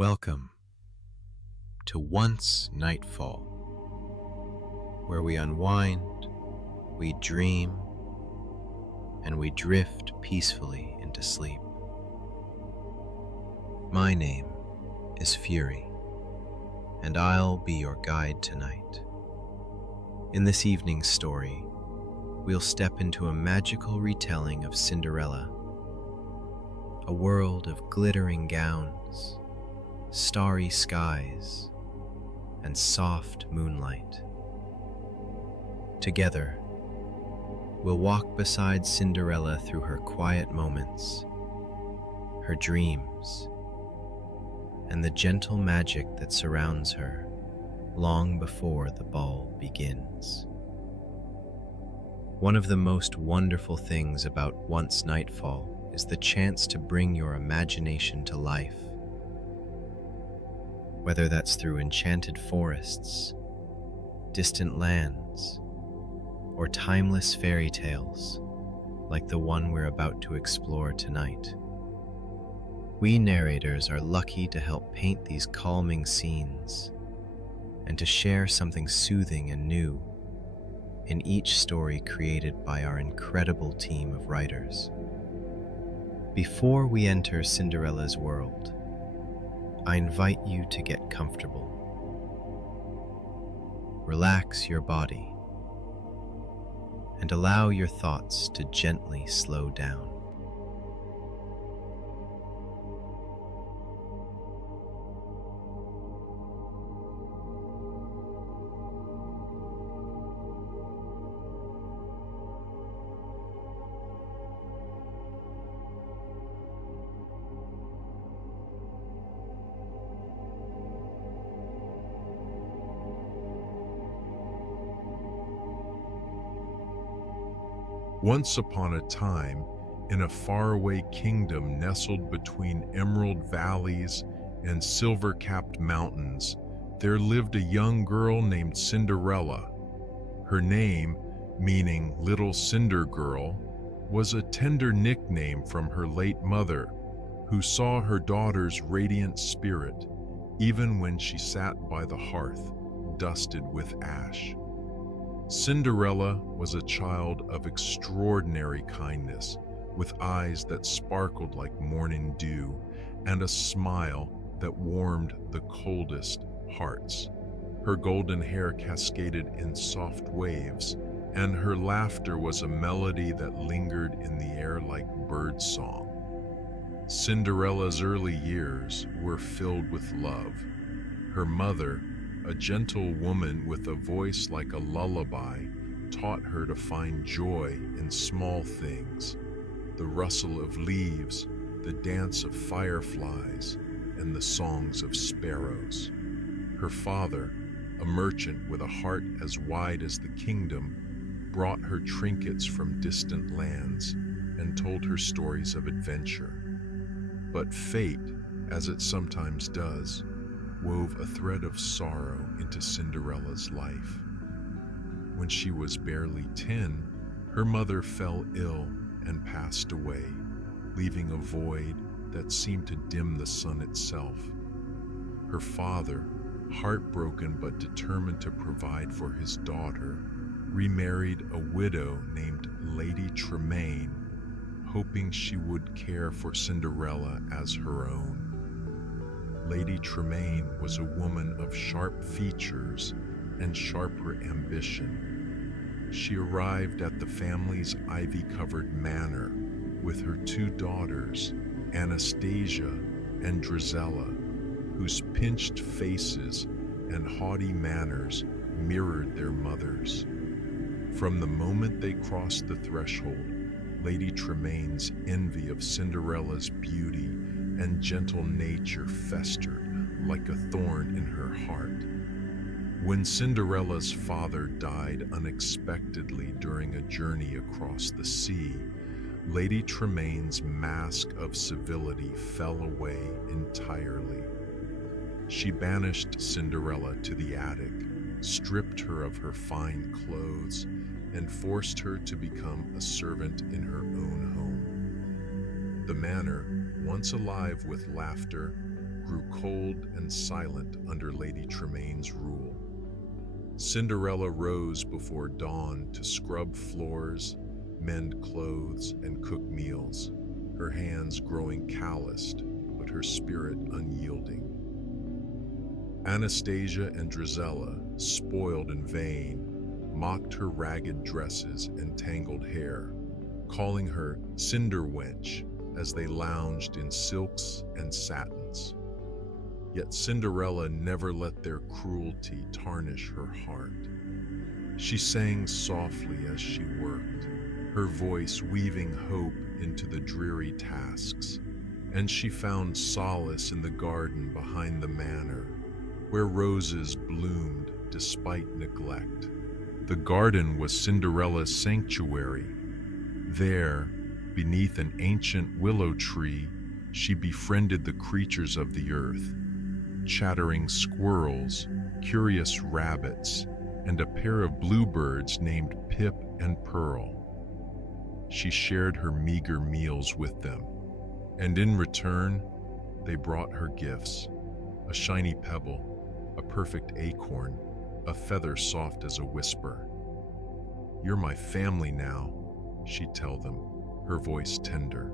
Welcome to Once Nightfall, where we unwind, we dream, and we drift peacefully into sleep. My name is Fury, and I'll be your guide tonight. In this evening's story, we'll step into a magical retelling of Cinderella, a world of glittering gowns, starry skies, and soft moonlight. Together, we'll walk beside Cinderella through her quiet moments, her dreams, and the gentle magic that surrounds her long before the ball begins. One of the most wonderful things about Once Nightfall is the chance to bring your imagination to life. Whether that's through enchanted forests, distant lands, or timeless fairy tales like the one we're about to explore tonight. We narrators are lucky to help paint these calming scenes and to share something soothing and new in each story created by our incredible team of writers. Before we enter Cinderella's world, I invite you to get comfortable. Relax your body and allow your thoughts to gently slow down. Once upon a time, in a faraway kingdom nestled between emerald valleys and silver-capped mountains, there lived a young girl named Cinderella. Her name, meaning Little Cinder Girl, was a tender nickname from her late mother, who saw her daughter's radiant spirit, even when she sat by the hearth, dusted with ash. Cinderella was a child of extraordinary kindness, with eyes that sparkled like morning dew and a smile that warmed the coldest hearts. Her golden hair cascaded in soft waves, and her laughter was a melody that lingered in the air like bird song. Cinderella's early years were filled with love. Her mother, a gentle woman with a voice like a lullaby, taught her to find joy in small things: the rustle of leaves, the dance of fireflies, and the songs of sparrows. Her father, a merchant with a heart as wide as the kingdom, brought her trinkets from distant lands and told her stories of adventure. But fate, as it sometimes does, wove a thread of sorrow into Cinderella's life. When she was barely 10, her mother fell ill and passed away, leaving a void that seemed to dim the sun itself. Her father, heartbroken but determined to provide for his daughter, remarried a widow named Lady Tremaine, hoping she would care for Cinderella as her own. Lady Tremaine was a woman of sharp features and sharper ambition. She arrived at the family's ivy-covered manor with her two daughters, Anastasia and Drizella, whose pinched faces and haughty manners mirrored their mother's. From the moment they crossed the threshold, Lady Tremaine's envy of Cinderella's beauty and gentle nature festered like a thorn in her heart. When Cinderella's father died unexpectedly during a journey across the sea, Lady Tremaine's mask of civility fell away entirely. She banished Cinderella to the attic, stripped her of her fine clothes, and forced her to become a servant in her own home. The manor, once alive with laughter, grew cold and silent under Lady Tremain's rule. Cinderella rose before dawn to scrub floors, mend clothes, and cook meals, her hands growing calloused, but her spirit unyielding. Anastasia and Drizella, spoiled and vain, mocked her ragged dresses and tangled hair, calling her Cinder Wench as they lounged in silks and satins. Yet Cinderella never let their cruelty tarnish her heart. She sang softly as she worked, her voice weaving hope into the dreary tasks, and she found solace in the garden behind the manor, where roses bloomed despite neglect. The garden was Cinderella's sanctuary. There, beneath an ancient willow tree, she befriended the creatures of the earth, chattering squirrels, curious rabbits, and a pair of bluebirds named Pip and Pearl. She shared her meager meals with them, and in return, they brought her gifts: a shiny pebble, a perfect acorn, a feather soft as a whisper. "You're my family now," she'd tell them, her voice tender.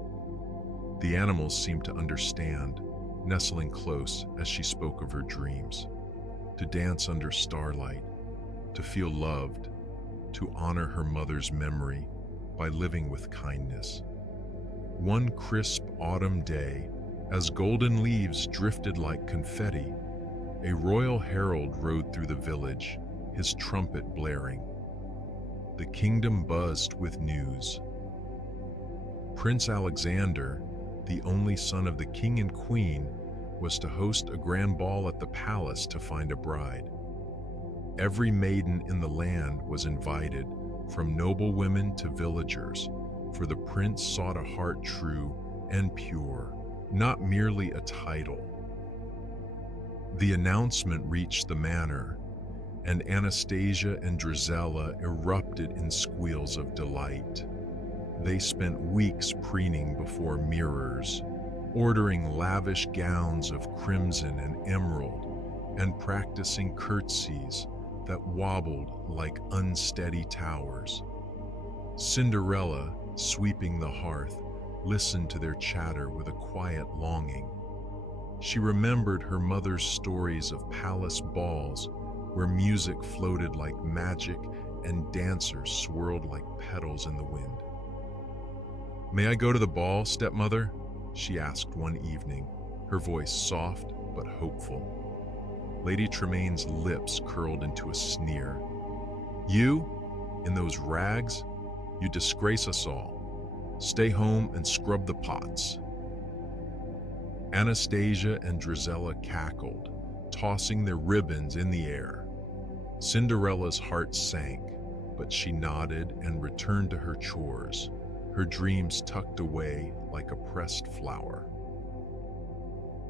The animals seemed to understand, nestling close as she spoke of her dreams: to dance under starlight, to feel loved, to honor her mother's memory by living with kindness. One crisp autumn day, as golden leaves drifted like confetti, a royal herald rode through the village, his trumpet blaring. The kingdom buzzed with news. Prince Alexander, the only son of the king and queen, was to host a grand ball at the palace to find a bride. Every maiden in the land was invited, from noble women to villagers, for the prince sought a heart true and pure, not merely a title. The announcement reached the manor, and Anastasia and Drizella erupted in squeals of delight. They spent weeks preening before mirrors, ordering lavish gowns of crimson and emerald, and practicing curtsies that wobbled like unsteady towers. Cinderella, sweeping the hearth, listened to their chatter with a quiet longing. She remembered her mother's stories of palace balls where music floated like magic and dancers swirled like petals in the wind. "May I go to the ball, stepmother?" she asked one evening, her voice soft but hopeful. Lady Tremain's lips curled into a sneer. "You? In those rags? You disgrace us all. Stay home and scrub the pots." Anastasia and Drizella cackled, tossing their ribbons in the air. Cinderella's heart sank, but she nodded and returned to her chores, her dreams tucked away like a pressed flower.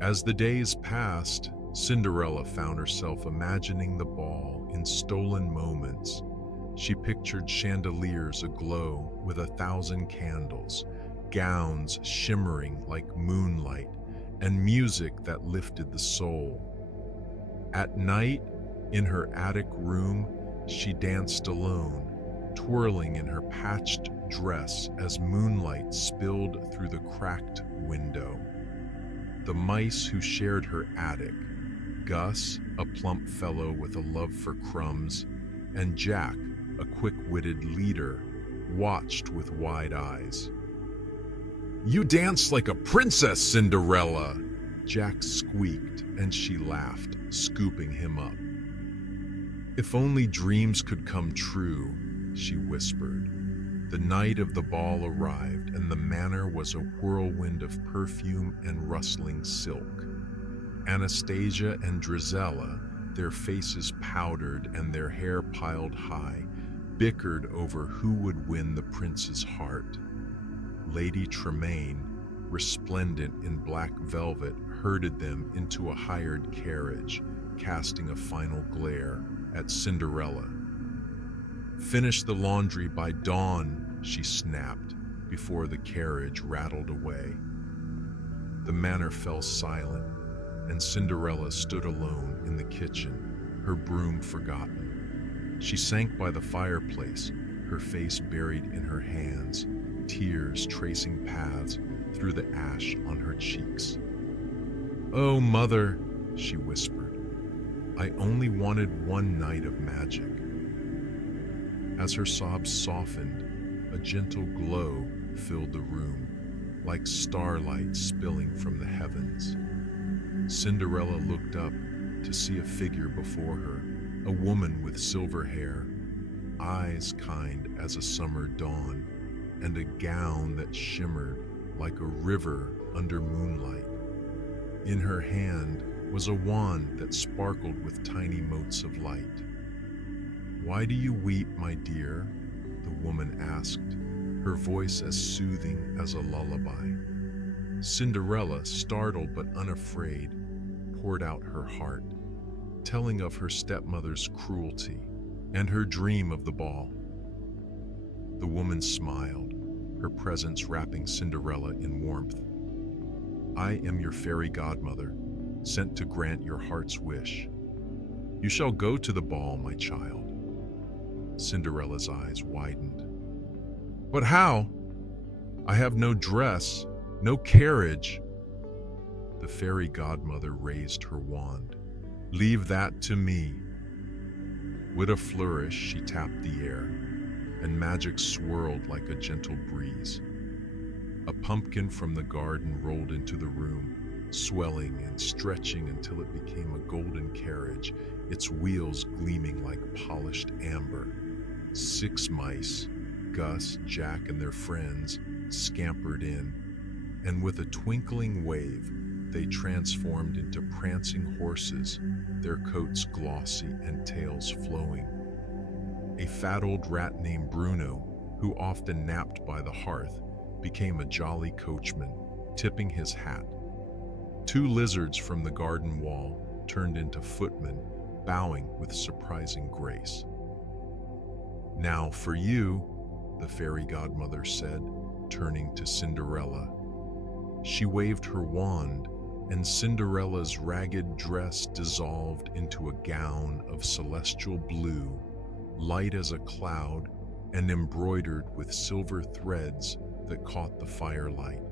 As the days passed, Cinderella found herself imagining the ball in stolen moments. She pictured chandeliers aglow with 1,000 candles, gowns shimmering like moonlight, and music that lifted the soul. At night, in her attic room, she danced alone, twirling in her patched dress as moonlight spilled through the cracked window. The mice who shared her attic, Gus, a plump fellow with a love for crumbs, and Jack, a quick-witted leader, watched with wide eyes. "You dance like a princess, Cinderella!" Jack squeaked, and she laughed, scooping him up. "If only dreams could come true," she whispered. The night of the ball arrived, and the manor was a whirlwind of perfume and rustling silk. Anastasia and Drizella, their faces powdered and their hair piled high, bickered over who would win the prince's heart. Lady Tremain, resplendent in black velvet, herded them into a hired carriage, casting a final glare at Cinderella. "Finish the laundry by dawn," she snapped before the carriage rattled away. The manor fell silent, and Cinderella stood alone in the kitchen, her broom forgotten. She sank by the fireplace, her face buried in her hands, tears tracing paths through the ash on her cheeks. "Oh, Mother," she whispered, "I only wanted one night of magic." As her sobs softened, a gentle glow filled the room, like starlight spilling from the heavens. Cinderella looked up to see a figure before her, a woman with silver hair, eyes kind as a summer dawn, and a gown that shimmered like a river under moonlight. In her hand was a wand that sparkled with tiny motes of light. "Why do you weep, my dear?" the woman asked, her voice as soothing as a lullaby. Cinderella, startled but unafraid, poured out her heart, telling of her stepmother's cruelty and her dream of the ball. The woman smiled, her presence wrapping Cinderella in warmth. "I am your fairy godmother, sent to grant your heart's wish. You shall go to the ball, my child." Cinderella's eyes widened. "But how? I have no dress, no carriage." The fairy godmother raised her wand. "Leave that to me." With a flourish, she tapped the air, and magic swirled like a gentle breeze. A pumpkin from the garden rolled into the room, swelling and stretching until it became a golden carriage, its wheels gleaming like polished amber. 6 mice, Gus, Jack, and their friends, scampered in, and with a twinkling wave, they transformed into prancing horses, their coats glossy and tails flowing. A fat old rat named Bruno, who often napped by the hearth, became a jolly coachman, tipping his hat. 2 lizards from the garden wall turned into footmen, bowing with surprising grace. "Now for you," the fairy godmother said, turning to Cinderella. She waved her wand, and Cinderella's ragged dress dissolved into a gown of celestial blue, light as a cloud and embroidered with silver threads that caught the firelight.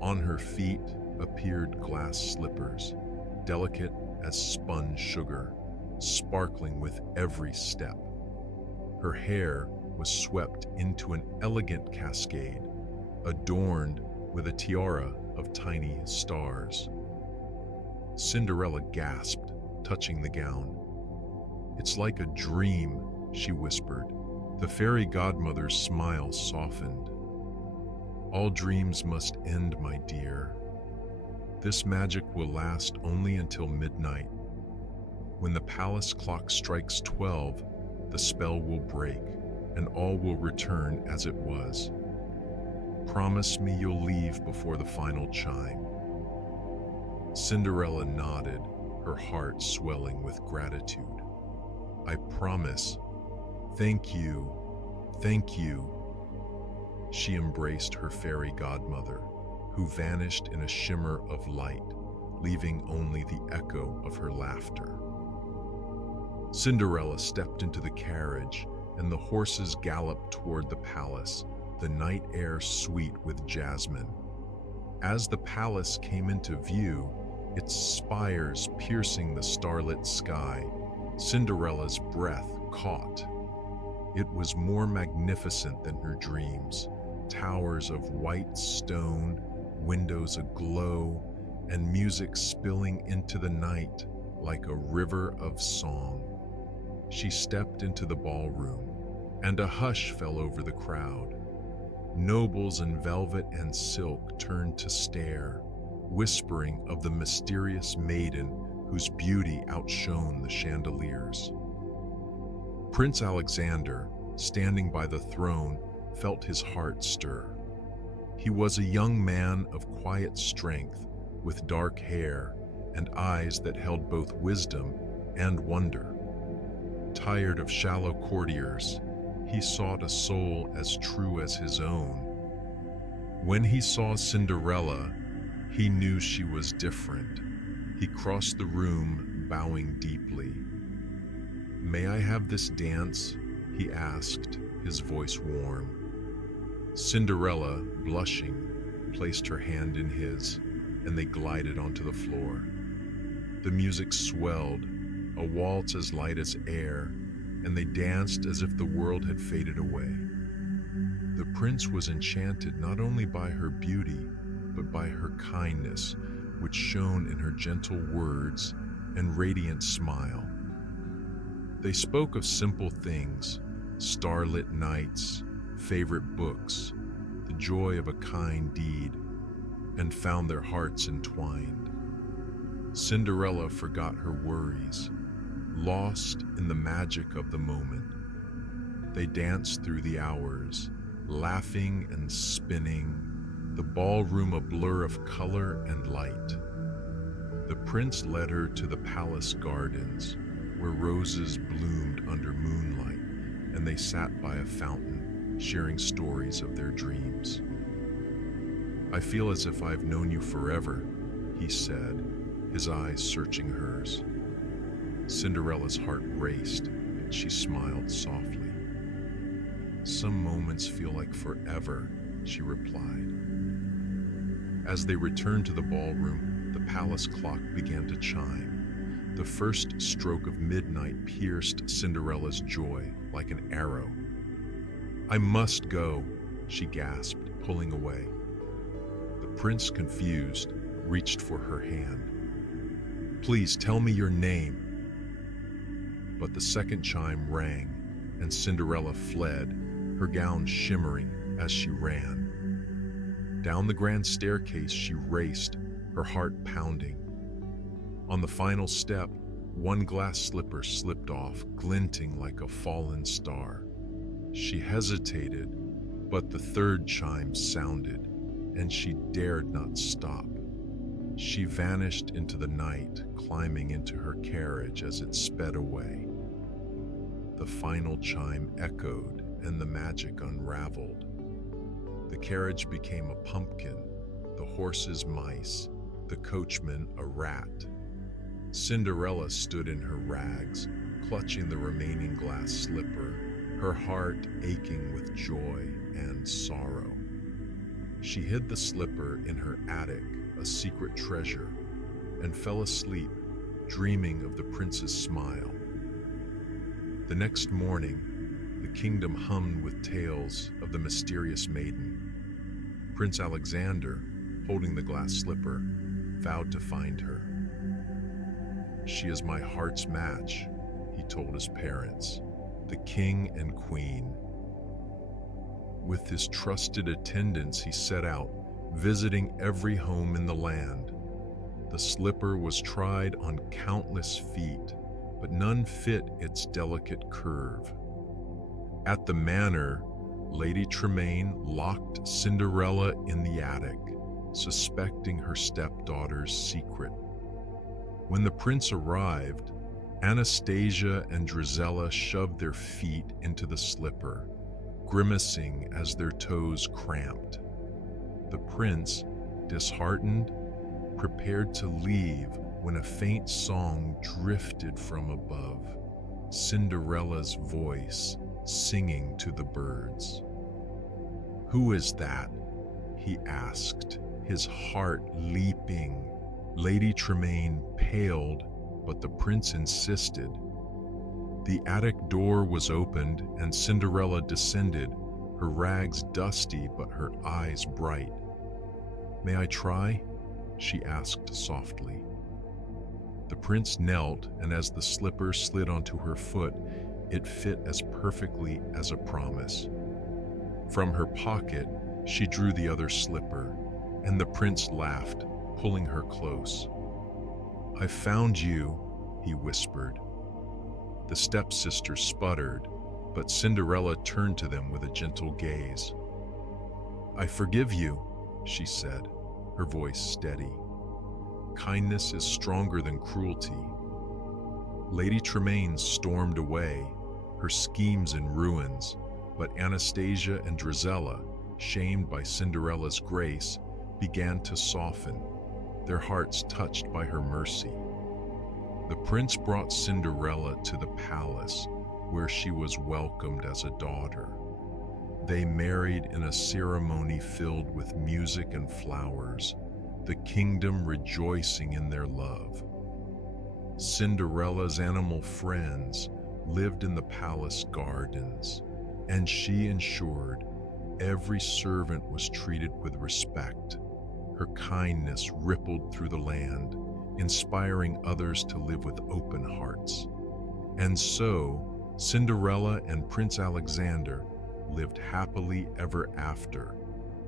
On her feet appeared glass slippers, delicate as spun sugar, sparkling with every step. Her hair was swept into an elegant cascade, adorned with a tiara of tiny stars. Cinderella gasped, touching the gown. "It's like a dream," she whispered. The fairy godmother's smile softened. "All dreams must end, my dear. This magic will last only until midnight. When the palace clock strikes 12, the spell will break, and all will return as it was. Promise me you'll leave before the final chime." Cinderella nodded, her heart swelling with gratitude. "I promise. Thank you. Thank you." She embraced her fairy godmother, who vanished in a shimmer of light, leaving only the echo of her laughter. Cinderella stepped into the carriage, and the horses galloped toward the palace, the night air sweet with jasmine. As the palace came into view, its spires piercing the starlit sky, Cinderella's breath caught. It was more magnificent than her dreams. Towers of white stone, windows aglow, and music spilling into the night like a river of song. She stepped into the ballroom, and a hush fell over the crowd. Nobles in velvet and silk turned to stare, whispering of the mysterious maiden whose beauty outshone the chandeliers. Prince Alexander, standing by the throne, felt his heart stir. He was a young man of quiet strength, with dark hair and eyes that held both wisdom and wonder. Tired of shallow courtiers, he sought a soul as true as his own. When he saw Cinderella, he knew she was different. He crossed the room, bowing deeply. "May I have this dance?" he asked, his voice warm. Cinderella, blushing, placed her hand in his, and they glided onto the floor. The music swelled, a waltz as light as air, and they danced as if the world had faded away. The prince was enchanted not only by her beauty, but by her kindness, which shone in her gentle words and radiant smile. They spoke of simple things, starlit nights, favorite books, the joy of a kind deed, and found their hearts entwined. Cinderella forgot her worries, lost in the magic of the moment. They danced through the hours, laughing and spinning, the ballroom a blur of color and light. The prince led her to the palace gardens, where roses bloomed under moonlight, and they sat by a fountain, sharing stories of their dreams. "I feel as if I've known you forever," he said, his eyes searching hers. Cinderella's heart raced, and she smiled softly. "Some moments feel like forever," she replied. As they returned to the ballroom, the palace clock began to chime. The first stroke of midnight pierced Cinderella's joy like an arrow. "I must go," she gasped, pulling away. The prince, confused, reached for her hand. "Please tell me your name." But the second chime rang, and Cinderella fled, her gown shimmering as she ran. Down the grand staircase she raced, her heart pounding. On the final step, one glass slipper slipped off, glinting like a fallen star. She hesitated, but the third chime sounded, and she dared not stop. She vanished into the night, climbing into her carriage as it sped away. The final chime echoed, and the magic unraveled. The carriage became a pumpkin, the horses mice, the coachman a rat. Cinderella stood in her rags, clutching the remaining glass slipper, her heart aching with joy and sorrow. She hid the slipper in her attic, a secret treasure, and fell asleep, dreaming of the prince's smile. The next morning, the kingdom hummed with tales of the mysterious maiden. Prince Alexander, holding the glass slipper, vowed to find her. "She is my heart's match," he told his parents, the king and queen. With his trusted attendants, he set out, visiting every home in the land. The slipper was tried on countless feet, but none fit its delicate curve. At the manor, Lady Tremaine locked Cinderella in the attic, suspecting her stepdaughter's secret. When the prince arrived, Anastasia and Drizella shoved their feet into the slipper, grimacing as their toes cramped. The prince, disheartened, prepared to leave when a faint song drifted from above, Cinderella's voice singing to the birds. "Who is that?" he asked, his heart leaping. Lady Tremaine paled, but the prince insisted. The attic door was opened, and Cinderella descended, her rags dusty but her eyes bright. "May I try?" she asked softly. The prince knelt, and as the slipper slid onto her foot, it fit as perfectly as a promise. From her pocket, she drew the other slipper, and the prince laughed, pulling her close. "I found you," he whispered. The stepsisters sputtered, but Cinderella turned to them with a gentle gaze. "I forgive you," she said, her voice steady. "Kindness is stronger than cruelty." Lady Tremaine stormed away, her schemes in ruins, but Anastasia and Drizella, shamed by Cinderella's grace, began to soften. their hearts touched by her mercy. The prince brought Cinderella to the palace, where she was welcomed as a daughter. They married in a ceremony filled with music and flowers, the kingdom rejoicing in their love. Cinderella's animal friends lived in the palace gardens, and she ensured every servant was treated with respect. Her kindness rippled through the land, inspiring others to live with open hearts. And so, Cinderella and Prince Alexander lived happily ever after,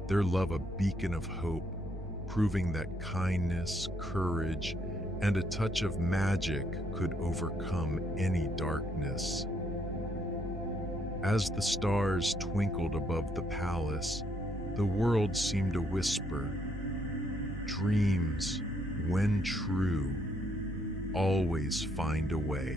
their love a beacon of hope, proving that kindness, courage, and a touch of magic could overcome any darkness. As the stars twinkled above the palace, the world seemed to whisper, "Dreams, when true, always find a way."